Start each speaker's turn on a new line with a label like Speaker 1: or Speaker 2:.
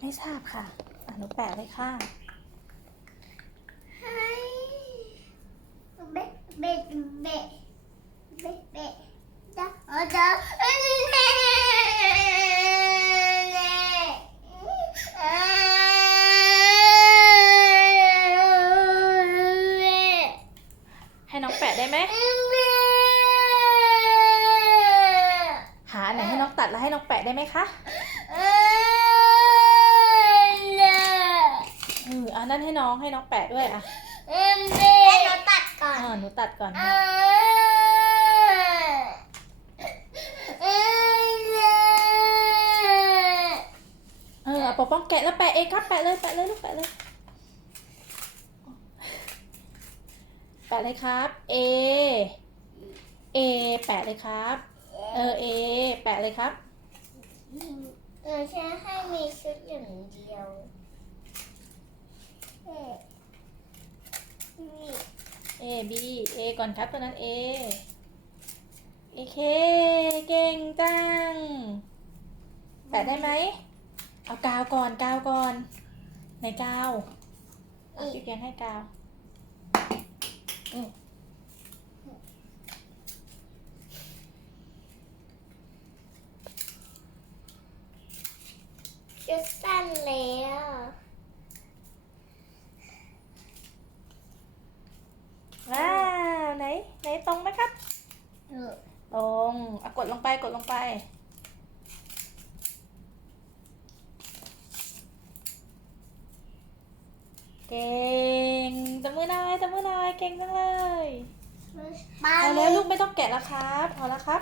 Speaker 1: ไม่ทราบค่ะอะหนูแปะเลยค่ะ
Speaker 2: ให้เบ็ดเบ็ดเบ็ดเบ็ดเบ็ดจ้าเออจ้าเอ้ย
Speaker 1: ให้น้องแปะได้ไหมหาอันไหนให้น้องตัดแล้วให้น้องแปะได้ไหมคะเอออั นนั้นให้น้องให้น้องแปะด้วยอะ
Speaker 2: ให้เราตัดก่อน
Speaker 1: อ่าหนูตัดก่อน
Speaker 2: เอ
Speaker 1: ค่ะเออเอาปกป้องแกะแล้วแปะเองครับแปะเลยแปะเลยลูกแปะเลย แปะเลยครับ A A แปะเลยครับ เออ A แปะเลยครับ
Speaker 2: เราแค่ให้มีชุดอย่างเดียวเอ๊ะนี่
Speaker 1: A B A ก่อนครับตัวนั้น A A K เก่งจัง แปะได้ไหม เอากาวก่อนกาวก่อนในกาวเอาพี่เพียงให้กาว
Speaker 2: ชุดสั้นแล้ว
Speaker 1: ว้าวไหนไหนตรงไหมครับ
Speaker 2: เออ
Speaker 1: ตรงอะก ดลงไปกดลงไป เก่งตบมือหน่อยตบมือหน่อยเก่งจังเลย
Speaker 2: ปลา
Speaker 1: เอาแล้วลูกไม่ต้องแกะแล้วครับพอแล้วครับ